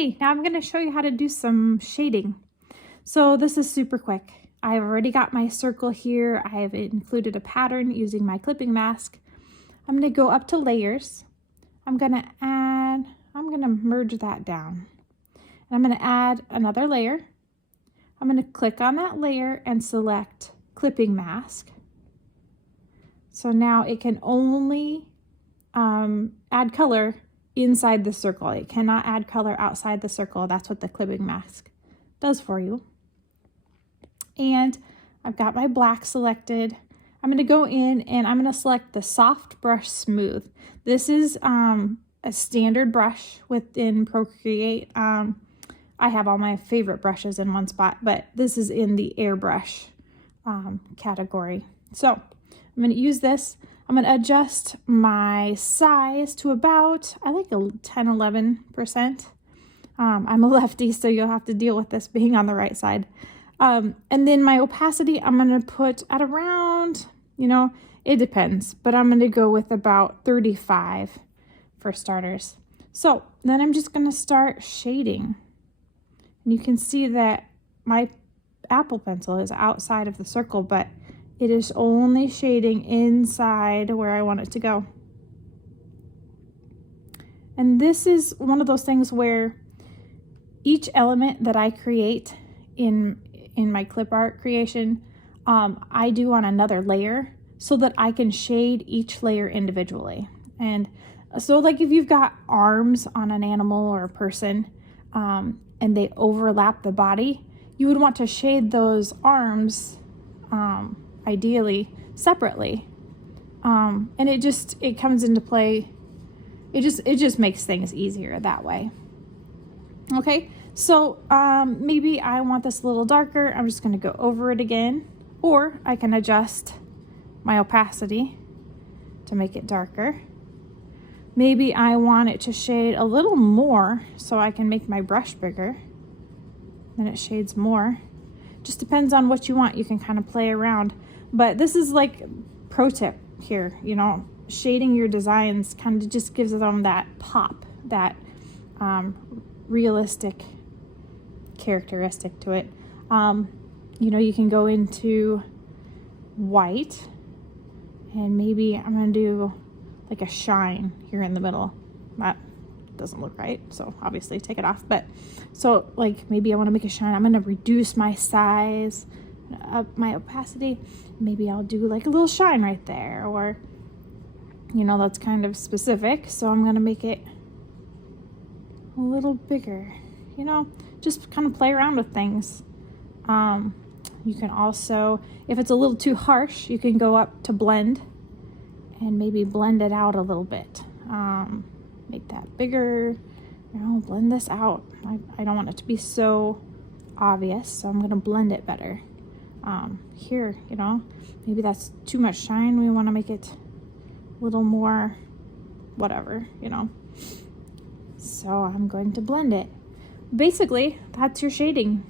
Hey, now I'm going to show you how to do some shading. So this is super quick. I've already got my circle here. I have included a pattern using my clipping mask. I'm going to go up to layers. I'm going to merge that down. And I'm going to add another layer. I'm going to click on that layer and select clipping mask. So now it can only add color inside the circle. It cannot add color outside the circle. That's what the clipping mask does for you. And I've got my black selected. I'm going to go in and I'm going to select the soft brush smooth. This is a standard brush within Procreate. I have all my favorite brushes in one spot, but this is in the airbrush category. So I'm going to use this. I'm going to adjust my size to about, I like a 10-11%. I'm a lefty, so you'll have to deal with this being on the right side. And then my opacity, I'm going to put at around, it depends, but I'm going to go with about 35 for starters. So then I'm just going to start shading. And you can see that my Apple pencil is outside of the circle, but it is only shading inside where I want it to go. And this is one of those things where each element that I create in my clip art creation, I do on another layer so that I can shade each layer individually. And so like if you've got arms on an animal or a person and they overlap the body, you would want to shade those arms ideally separately. And it comes into play. It just makes things easier that way. Okay, so maybe I want this a little darker. I'm just going to go over it again, or I can adjust my opacity to make it darker. Maybe I want it to shade a little more, so I can make my brush bigger. Then it shades more. Just depends on what you want. You can kind of play around. But this is like pro tip here, shading your designs kind of just gives them that pop, that realistic characteristic to it. You can go into white and maybe I'm going to do like a shine here in the middle. That doesn't look right, so obviously take it off. But so like maybe I want to make a shine. I'm going to reduce my size, up my opacity. Maybe I'll do like a little shine right there, or that's kind of specific, so I'm going to make it a little bigger. Just kind of play around with things. You can also, if it's a little too harsh, you can go up to blend and maybe blend it out a little bit. Make that bigger, blend this out. I don't want it to be so obvious, so I'm going to blend it better. Here, maybe that's too much shine. We want to make it a little more whatever, So I'm going to blend it. Basically, that's your shading.